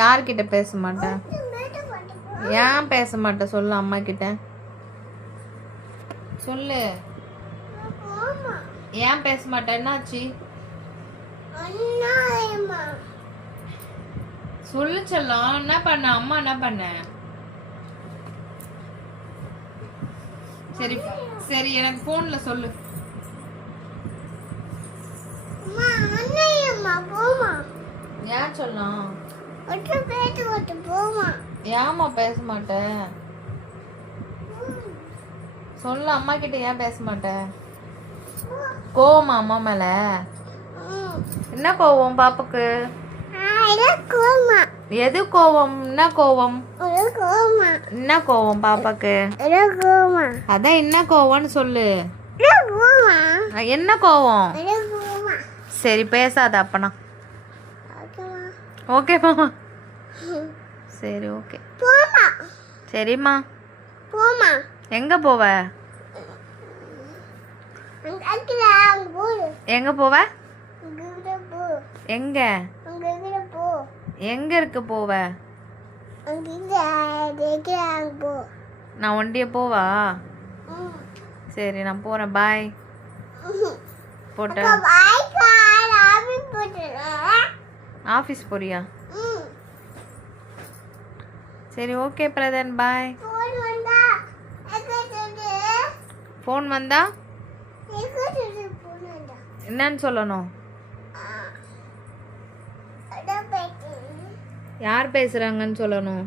யார்கிட்ட பேச மாட்டேன்? ஏன் பேச மாட்டேன் சொல்லு, அம்மா கிட்ட சொல்லு. ஏன் பேச மாட்டேன்? என்னாச்சு சொல்லு செல்லம். என்ன பண்ண அம்மா? என்ன பண்ண? சரி சரி, எனக்கு போன்ல சொல்லு. ஏன் சொல்லலாம்? ஏமா பேச மாட்டேன் சொல்லு. அம்மா கிட்ட ஏன் பேச மாட்டேன்? கோவமா அம்மா மேல? என்ன கோவம் பாப்புக்கு? எது கோவம்? என்ன கோவம்? என்ன கோவம் பாப்பாக்கு? அதான் என்ன கோவம்னு சொல்லு. என்ன கோவம்? சரி பேசாத அப்பனா. ஓகே மாமா. சரி ஓகே சரிம்மா. எங்க போவ? எங்க போவ? எங்க எங்க இருக்கு போவ? நான் ஒண்டிய போவா? சரி நான் போறேன். பாய் போட்டேன். ஆஃபீஸ் போறியா? சரி ஓகே பிரதன் பாய். ஃபோன் வந்தா என்னன்னு சொல்லணும்? யார் பேசுறாங்கன்னு சொல்லணும்.